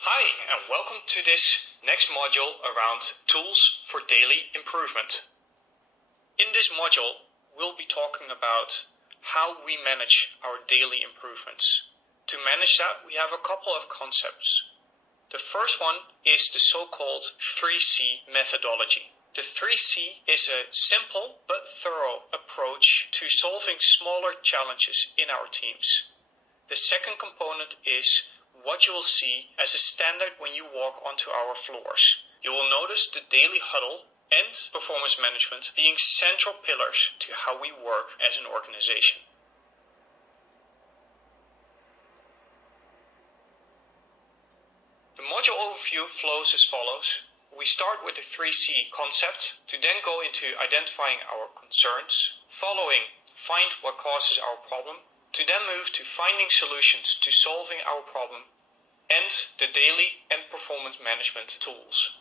Hi, and welcome to this next module around tools for daily improvement. In this module, we'll be talking about how we manage our daily improvements. To manage that, we have a couple of concepts. The first one is the so-called 3C methodology. The 3C is a simple but thorough approach to solving smaller challenges in our teams. The second component is what you will see as a standard when you walk onto our floors. You will notice the daily huddle and performance management being central pillars to how we work as an organization. The module overview flows as follows. We start with the 3C concept to then go into identifying our concerns, following find what causes our problem, to then move to finding solutions to solving our problem, and the daily and performance management tools.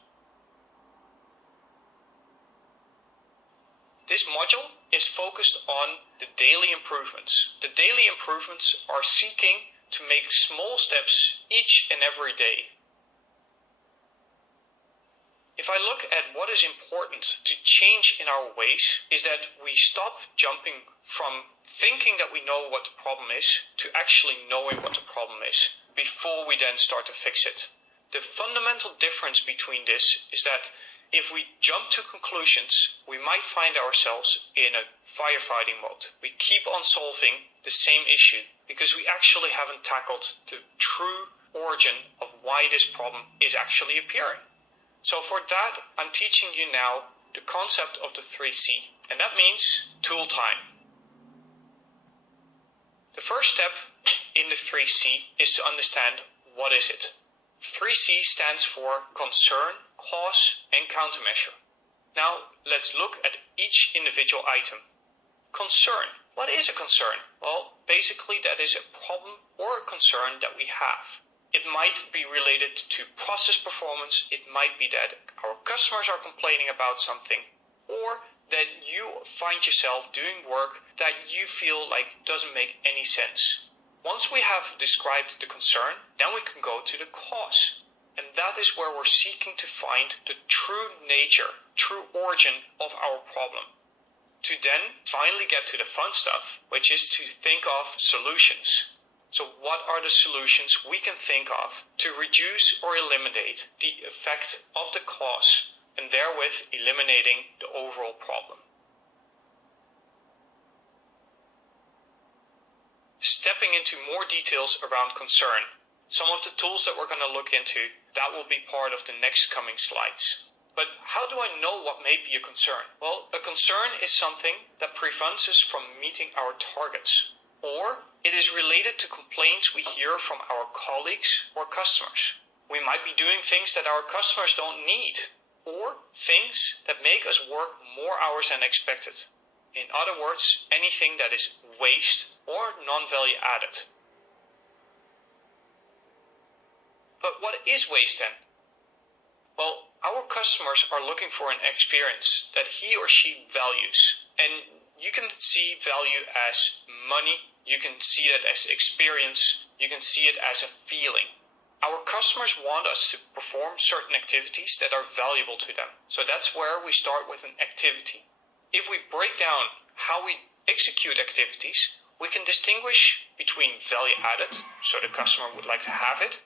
This module is focused on the daily improvements. The daily improvements are seeking to make small steps each and every day. If I look at what is important to change in our ways, is that we stop jumping from thinking that we know what the problem is to actually knowing what the problem is before we then start to fix it. The fundamental difference between this is that if we jump to conclusions, we might find ourselves in a firefighting mode. We keep on solving the same issue because we actually haven't tackled the true origin of why this problem is actually appearing. So for that, I'm teaching you now the concept of the 3C, and that means tool time. The first step in the 3C is to understand what is it. 3C stands for concern, cause, and countermeasure. Now let's look at each individual item. Concern. What is a concern? Well, basically that is a problem or a concern that we have. It might be related to process performance, it might be that our customers are complaining about something, or that you find yourself doing work that you feel like doesn't make any sense. Once we have described the concern, then we can go to the cause. And that is where we're seeking to find the true nature, true origin of our problem. To then finally get to the fun stuff, which is to think of solutions. So what are the solutions we can think of to reduce or eliminate the effect of the cause and therewith eliminating the overall problem? Stepping into more details around concern, some of the tools that we're going to look into, that will be part of the next coming slides. But how do I know what may be a concern? Well, a concern is something that prevents us from meeting our targets, or it is related to complaints we hear from our colleagues or customers. We might be doing things that our customers don't need, or things that make us work more hours than expected. In other words, anything that is waste or non-value added. But what is waste then? Well, our customers are looking for an experience that he or she values. And you can see value as money, you can see it as experience, you can see it as a feeling. Our customers want us to perform certain activities that are valuable to them. So that's where we start with an activity. If we break down how we execute activities, we can distinguish between value added, so the customer would like to have it,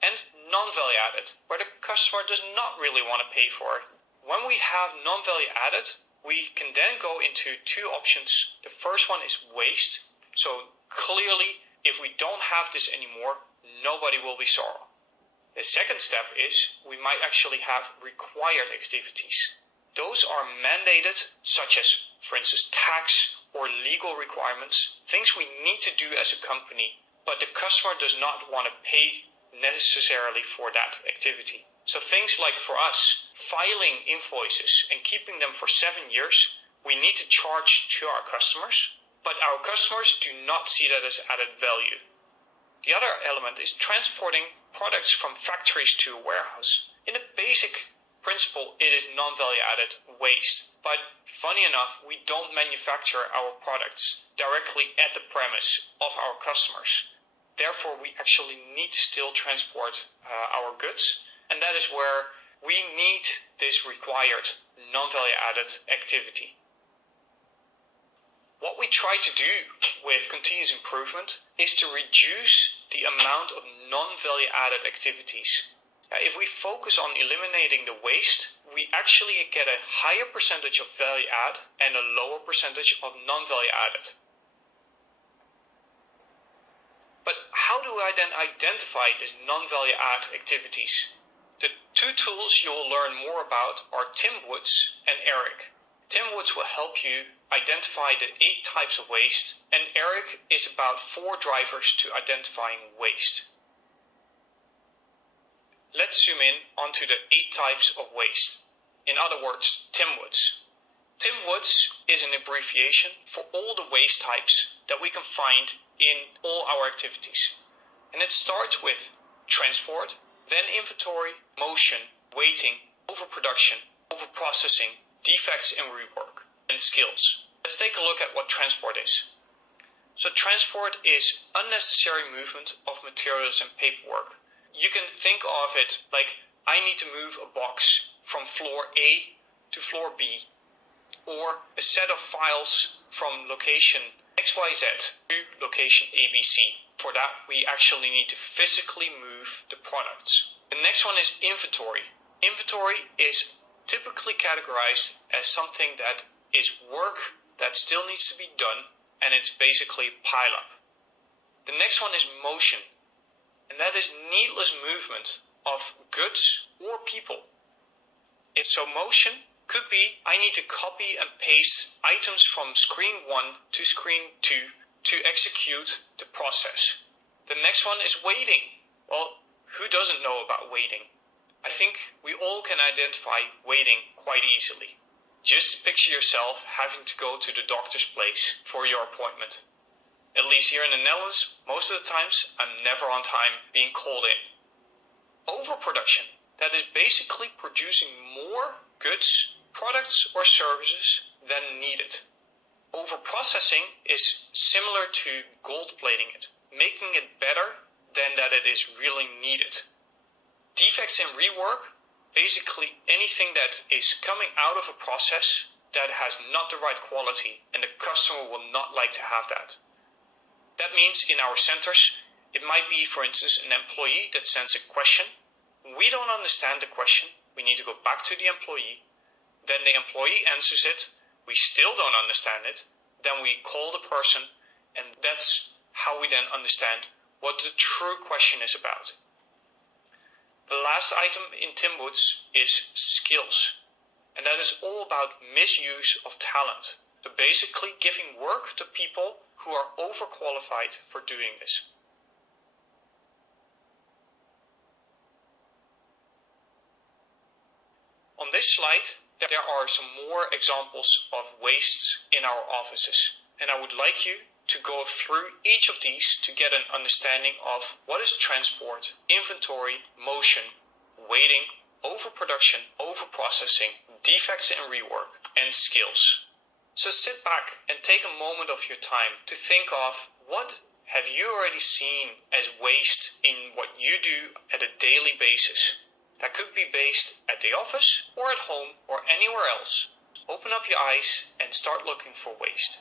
and non-value added, where the customer does not really want to pay for it. When we have non-value added, we can then go into two options. The first one is waste. So clearly, if we don't have this anymore, nobody will be sorry. The second step is we might actually have required activities. Those are mandated, such as, for instance, tax or legal requirements, things we need to do as a company, but the customer does not want to pay necessarily for that activity. So things like for us, filing invoices and keeping them for 7 years, we need to charge to our customers, but our customers do not see that as added value. The other element is transporting products from factories to a warehouse. In a basic principle, it is non-value added waste, but funny enough, we don't manufacture our products directly at the premise of our customers. Therefore, we actually need to still transport our goods, and that is where we need this required non-value added activity. What we try to do with continuous improvement is to reduce the amount of non-value added activities. If we focus on eliminating the waste, we actually get a higher percentage of value add and a lower percentage of non-value added. But how do I then identify these non-value add activities? The two tools you will learn more about are Tim Woods and Eric. Tim Woods will help you identify the 8 types of waste, and Eric is about 4 drivers to identifying waste. Let's zoom in onto the 8 types of waste. In other words, Tim Woods. Tim Woods is an abbreviation for all the waste types that we can find in all our activities. And it starts with transport, then inventory, motion, waiting, overproduction, overprocessing, defects in rework, and skills. Let's take a look at what transport is. So transport is unnecessary movement of materials and paperwork. You can think of it like I need to move a box from floor A to floor B, or a set of files from location XYZ to location ABC. For that, we actually need to physically move the products. The next one is inventory. Inventory is typically categorized as something that is work that still needs to be done, and it's basically pile up. The next one is motion, and that is needless movement of goods or people. So motion could be I need to copy and paste items from screen 1 to screen 2 to execute the process. The next one is waiting. Well, who doesn't know about waiting? I think we all can identify waiting quite easily. Just picture yourself having to go to the doctor's place for your appointment. At least here in the Netherlands, most of the times I'm never on time being called in. Overproduction, that is basically producing more goods, products or services than needed. Overprocessing is similar to gold plating it, making it better than that it is really needed. Defects in rework, basically anything that is coming out of a process that has not the right quality and the customer will not like to have that. That means in our centers, it might be, for instance, an employee that sends a question. We don't understand the question. We need to go back to the employee. Then the employee answers it. We still don't understand it. Then we call the person, and that's how we then understand what the true question is about. The last item in Tim Woods is skills. And that is all about misuse of talent. So basically giving work to people who are overqualified for doing this. On this slide, there are some more examples of wastes in our offices. And I would like you to go through each of these to get an understanding of what is transport, inventory, motion, waiting, overproduction, overprocessing, defects in rework, and skills. So sit back and take a moment of your time to think of what have you already seen as waste in what you do at a daily basis. That could be based at the office or at home or anywhere else. Open up your eyes and start looking for waste.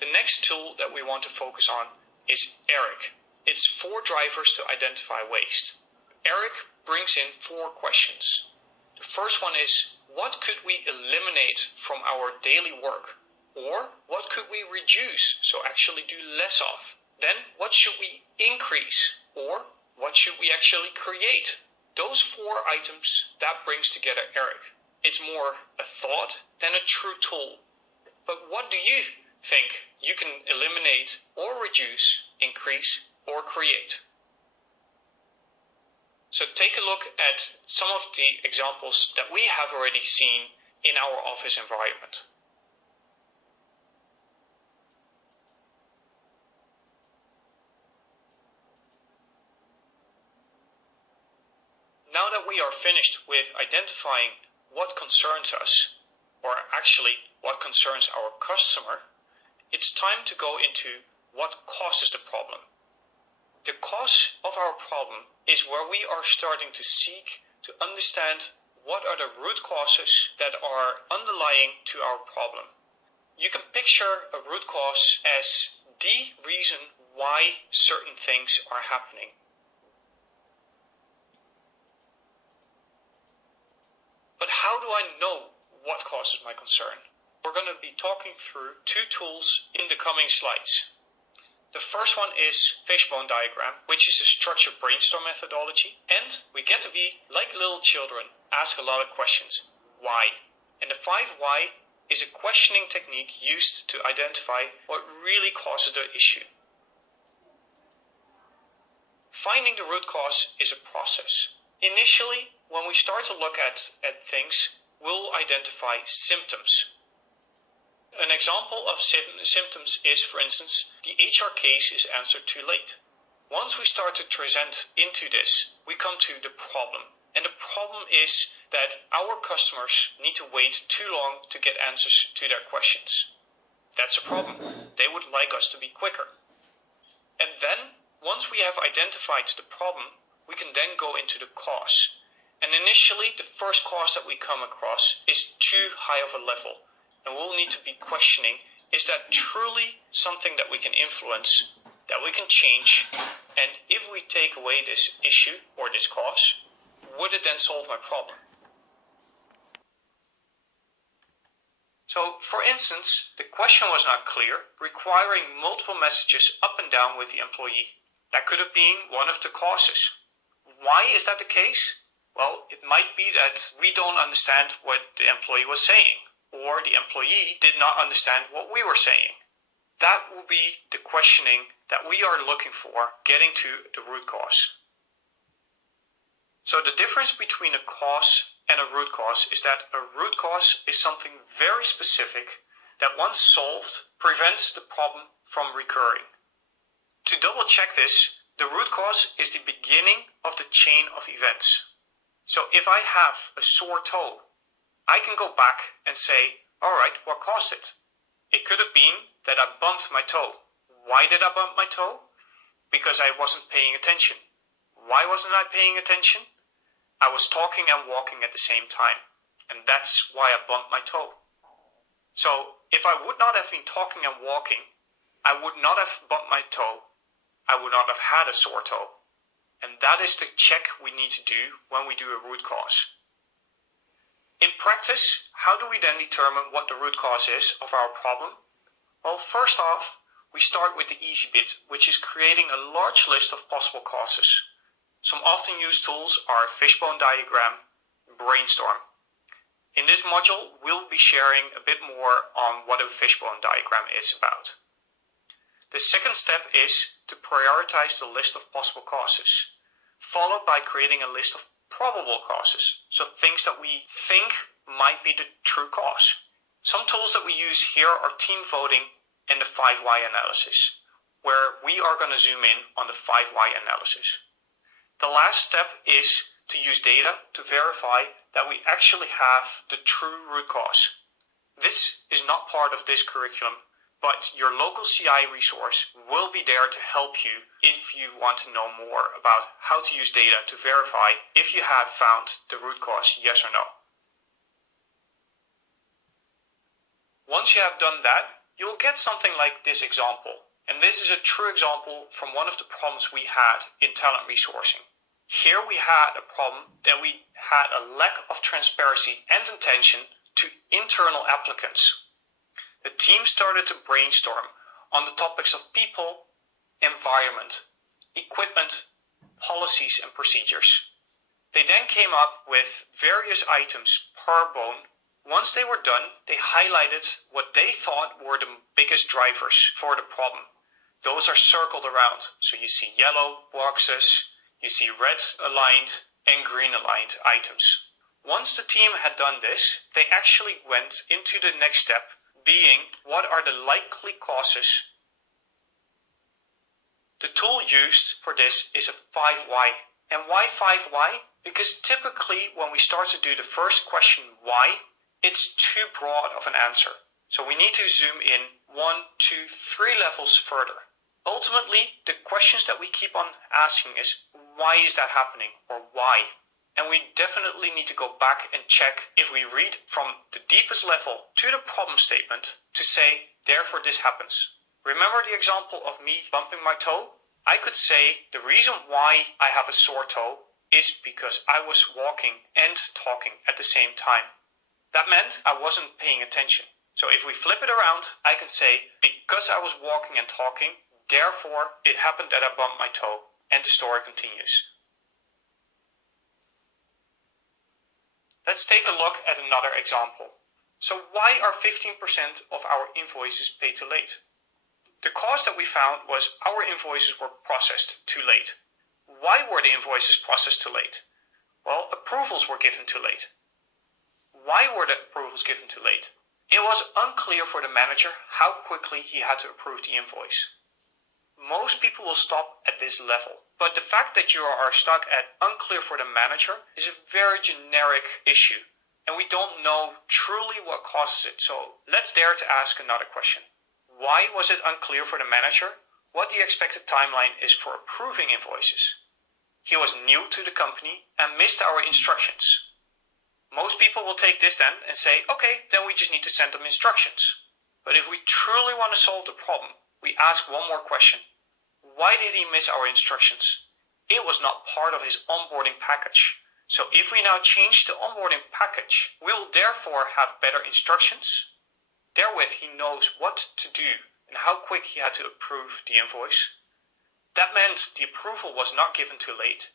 The next tool that we want to focus on is Eric. It's 4 drivers to identify waste. Eric brings in 4 questions. The first one is, what could we eliminate from our daily work? Or what could we reduce, so actually do less of? Then what should we increase? Or what should we actually create? Those 4 items, that brings together Eric. It's more a thought than a true tool. But what do you think you can eliminate or reduce, increase or create? So take a look at some of the examples that we have already seen in our office environment. Now that we are finished with identifying what concerns us, or actually what concerns our customer, it's time to go into what causes the problem. The cause of our problem is where we are starting to seek to understand what are the root causes that are underlying to our problem. You can picture a root cause as the reason why certain things are happening. But how do I know what causes my concern? We're going to be talking through two tools in the coming slides. The first one is fishbone diagram, which is a structured brainstorm methodology. And we get to be like little children, ask a lot of questions. Why? And the 5 why is a questioning technique used to identify what really causes the issue. Finding the root cause is a process. Initially, when we start to look at things, we'll identify symptoms. An example of symptoms is, for instance, the HR case is answered too late. Once we start to present into this, we come to the problem. And the problem is that our customers need to wait too long to get answers to their questions. That's a problem. They would like us to be quicker. And then, once we have identified the problem, we can then go into the cause. And initially, the first cause that we come across is too high of a level. And we'll need to be questioning, is that truly something that we can influence, that we can change? And if we take away this issue or this cause, would it then solve my problem? So, for instance, the question was not clear, requiring multiple messages up and down with the employee. That could have been one of the causes. Why is that the case? Well, it might be that we don't understand what the employee was saying, or the employee did not understand what we were saying. That will be the questioning that we are looking for, getting to the root cause. So the difference between a cause and a root cause is that a root cause is something very specific that once solved prevents the problem from recurring. To double check this, the root cause is the beginning of the chain of events. So if I have a sore toe, I can go back and say, alright, what caused it? It could have been that I bumped my toe. Why did I bump my toe? Because I wasn't paying attention. Why wasn't I paying attention? I was talking and walking at the same time. And that's why I bumped my toe. So if I would not have been talking and walking, I would not have bumped my toe. I would not have had a sore toe. And that is the check we need to do when we do a root cause. In practice, how do we then determine what the root cause is of our problem? Well, first off, we start with the easy bit, which is creating a large list of possible causes. Some often used tools are fishbone diagram, brainstorm. In this module, we'll be sharing a bit more on what a fishbone diagram is about. The second step is to prioritize the list of possible causes, followed by creating a list of probable causes, so things that we think might be the true cause. Some tools that we use here are team voting and the 5 why analysis, where we are going to zoom in on the 5 why analysis. The last step is to use data to verify that we actually have the true root cause. This is not part of this curriculum, but your local CI resource will be there to help you if you want to know more about how to use data to verify if you have found the root cause, yes or no. Once you have done that, you'll get something like this example. And this is a true example from one of the problems we had in talent resourcing. Here we had a problem that we had a lack of transparency and attention to internal applicants. The team started to brainstorm on the topics of people, environment, equipment, policies and procedures. They then came up with various items per bone. Once they were done, they highlighted what they thought were the biggest drivers for the problem. Those are circled around. So you see yellow boxes, you see red aligned and green aligned items. Once the team had done this, they actually went into the next step, being what are the likely causes. The tool used for this is a 5 why. And why 5 why? Because typically when we start to do the first question why, it's too broad of an answer. So we need to zoom in 1, 2, 3 levels further. Ultimately, the questions that we keep on asking is, why is that happening, or why? And we definitely need to go back and check if we read from the deepest level to the problem statement to say, therefore this happens. Remember the example of me bumping my toe? I could say the reason why I have a sore toe is because I was walking and talking at the same time. That meant I wasn't paying attention. So if we flip it around, I can say, because I was walking and talking, therefore it happened that I bumped my toe, and the story continues. Let's take a look at another example. So why are 15% of our invoices paid too late? The cause that we found was our invoices were processed too late. Why were the invoices processed too late? Well, approvals were given too late. Why were the approvals given too late? It was unclear for the manager how quickly he had to approve the invoice. Most people will stop at this level, but the fact that you are stuck at unclear for the manager is a very generic issue, and we don't know truly what causes it, so let's dare to ask another question. Why was it unclear for the manager what the expected timeline is for approving invoices? He was new to the company and missed our instructions. Most people will take this then and say, okay, then we just need to send them instructions. But if we truly want to solve the problem, we ask one more question. Why did he miss our instructions? It was not part of his onboarding package. So if we now change the onboarding package, we will therefore have better instructions. Therewith, he knows what to do and how quick he had to approve the invoice. That meant the approval was not given too late,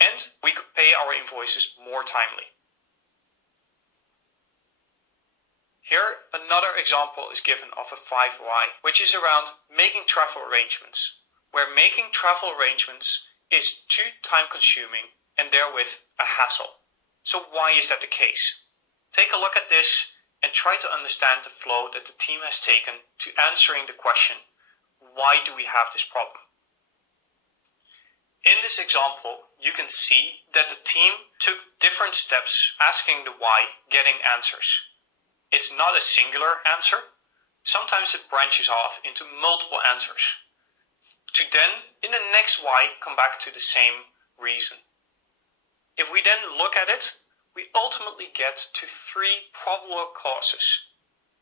and we could pay our invoices more timely. Here, another example is given of a 5 why, which is around making travel arrangements, where making travel arrangements is too time-consuming and therewith a hassle. So why is that the case? Take a look at this and try to understand the flow that the team has taken to answering the question, why do we have this problem? In this example, you can see that the team took different steps asking the why, getting answers. It's not a singular answer. Sometimes it branches off into multiple answers, to then, in the next why, come back to the same reason. If we then look at it, we ultimately get to 3 probable causes.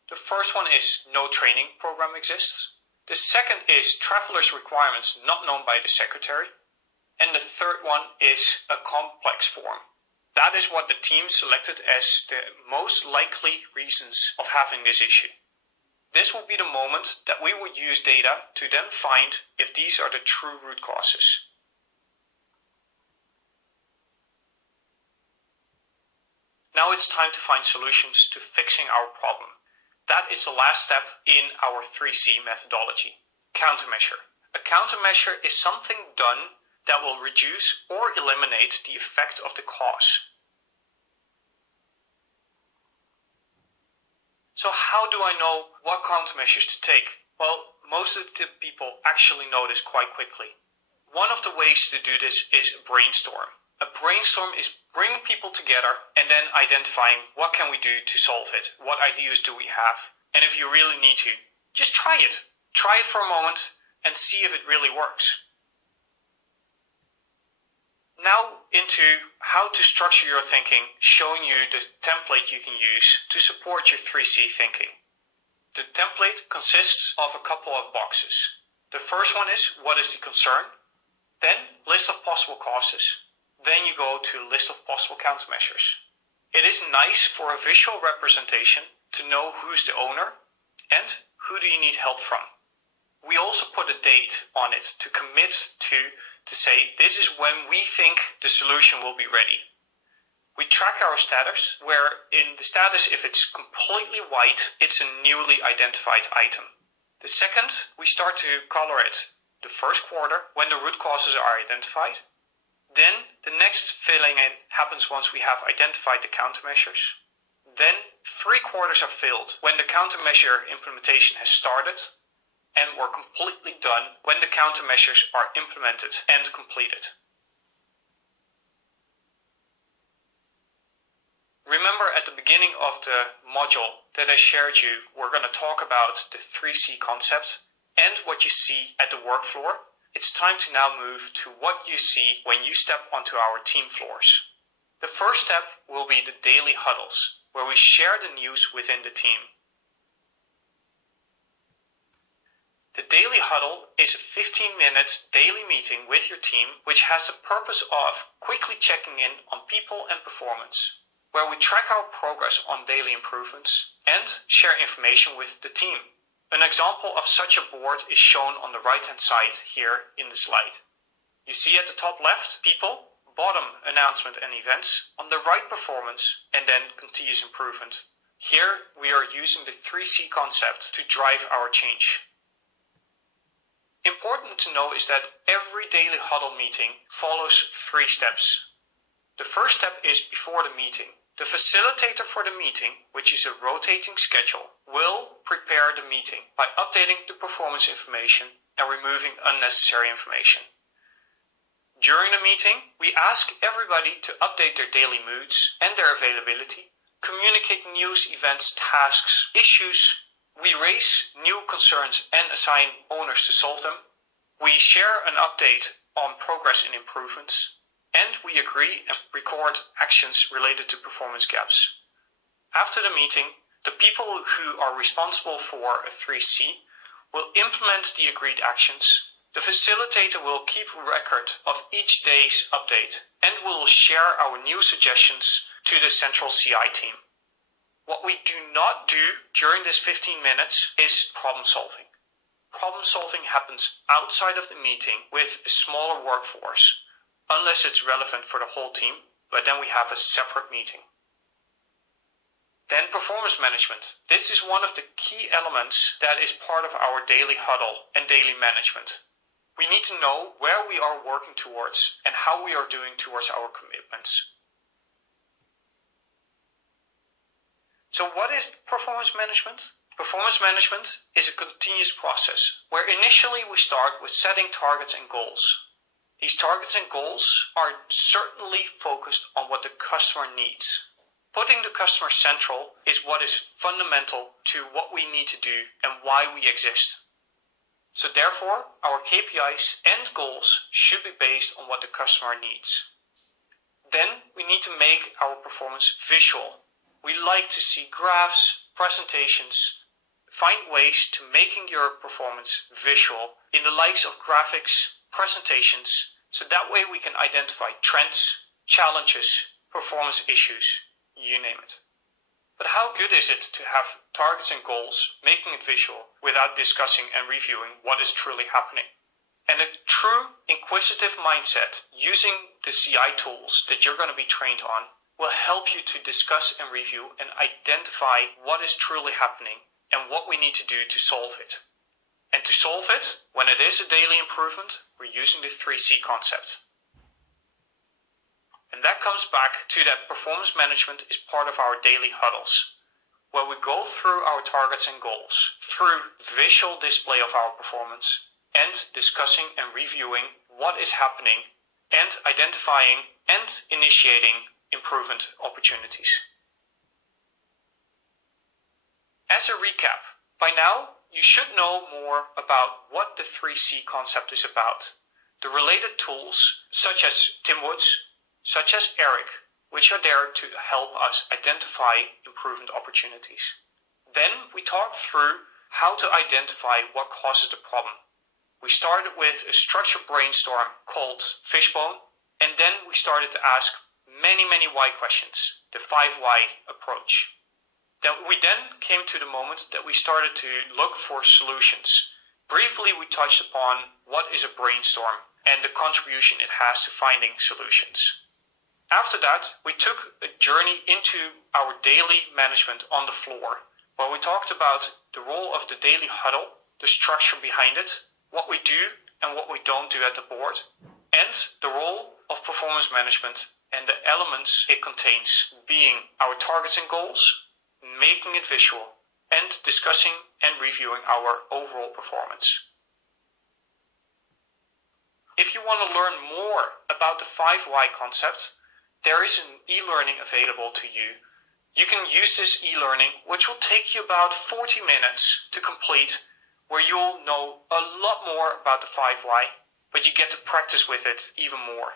The first one is no training program exists. The second is traveler's requirements not known by the secretary. And the third one is a complex form. That is what the team selected as the most likely reasons of having this issue. This will be the moment that we would use data to then find if these are the true root causes. Now it's time to find solutions to fixing our problem. That is the last step in our 3C methodology. Countermeasure. A countermeasure is something done that will reduce or eliminate the effect of the cause. So how do I know what countermeasures to take? Well, most of the people actually know this quite quickly. One of the ways to do this is a brainstorm. A brainstorm is bringing people together and then identifying what can we do to solve it, what ideas do we have, and if you really need to, just try it. Try it for a moment and see if it really works. Now into how to structure your thinking, showing you the template you can use to support your 3C thinking. The template consists of a couple of boxes. The first one is, what is the concern? Then, list of possible causes. Then you go to list of possible countermeasures. It is nice for a visual representation to know who's the owner and who do you need help from. We also put a date on it to commit to say this is when we think the solution will be ready. We track our status, where in the status, if it's completely white, it's a newly identified item. The second, we start to color it. The first quarter, when the root causes are identified. Then the next filling in happens once we have identified the countermeasures. Then 3 quarters are filled when the countermeasure implementation has started. And we're completely done when the countermeasures are implemented and completed. Remember at the beginning of the module that I shared you, we're going to talk about the 3C concept and what you see at the work floor, it's time to now move to what you see when you step onto our team floors. The first step will be the daily huddles, where we share the news within the team. The daily huddle is a 15-minute daily meeting with your team, which has the purpose of quickly checking in on people and performance, where we track our progress on daily improvements and share information with the team. An example of such a board is shown on the right-hand side here in the slide. You see at the top left, people, bottom, announcement and events, on the right, performance, and then continuous improvement. Here we are using the 3C concept to drive our change. Important to know is that every daily huddle meeting follows 3 steps. The first step is before the meeting. The facilitator for the meeting, which is a rotating schedule, will prepare the meeting by updating the performance information and removing unnecessary information. During the meeting, we ask everybody to update their daily moods and their availability, communicate news, events, tasks, issues. We raise new concerns and assign owners to solve them. We share an update on progress and improvements. And we agree and record actions related to performance gaps. After the meeting, the people who are responsible for a 3C will implement the agreed actions. The facilitator will keep record of each day's update and will share our new suggestions to the central CI team. What we do not do during this 15 minutes is problem solving. Problem solving happens outside of the meeting with a smaller workforce, unless it's relevant for the whole team, but then we have a separate meeting. Then performance management. This is one of the key elements that is part of our daily huddle and daily management. We need to know where we are working towards and how we are doing towards our commitments. So what is performance management? Performance management is a continuous process where initially we start with setting targets and goals. These targets and goals are certainly focused on what the customer needs. Putting the customer central is what is fundamental to what we need to do and why we exist. So therefore, our KPIs and goals should be based on what the customer needs. Then we need to make our performance visual. We like to see graphs, presentations. Find ways to making your performance visual in the likes of graphics, presentations, so that way we can identify trends, challenges, performance issues, you name it. But how good is it to have targets and goals, making it visual, without discussing and reviewing what is truly happening? And a true inquisitive mindset using the CI tools that you're going to be trained on will help you to discuss and review and identify what is truly happening and what we need to do to solve it. And to solve it, when it is a daily improvement, we're using the 3C concept. And that comes back to that performance management is part of our daily huddles, where we go through our targets and goals through visual display of our performance and discussing and reviewing what is happening and identifying and initiating improvement opportunities. As a recap, by now you should know more about what the 3C concept is about. The related tools, such as Tim Woods, such as Eric, which are there to help us identify improvement opportunities. Then we talked through how to identify what causes the problem. We started with a structured brainstorm called Fishbone, and then we started to ask many why questions, the 5 why approach. We then came to the moment that we started to look for solutions. Briefly, we touched upon what is a brainstorm and the contribution it has to finding solutions. After that, we took a journey into our daily management on the floor, where we talked about the role of the daily huddle, the structure behind it, what we do and what we don't do at the board, and the role of performance management and the elements it contains, being our targets and goals, making it visual, and discussing and reviewing our overall performance. If you want to learn more about the 5 why concept, there is an e-learning available to you. You can use this e-learning, which will take you about 40 minutes to complete, where you'll know a lot more about the 5 why, but you get to practice with it even more.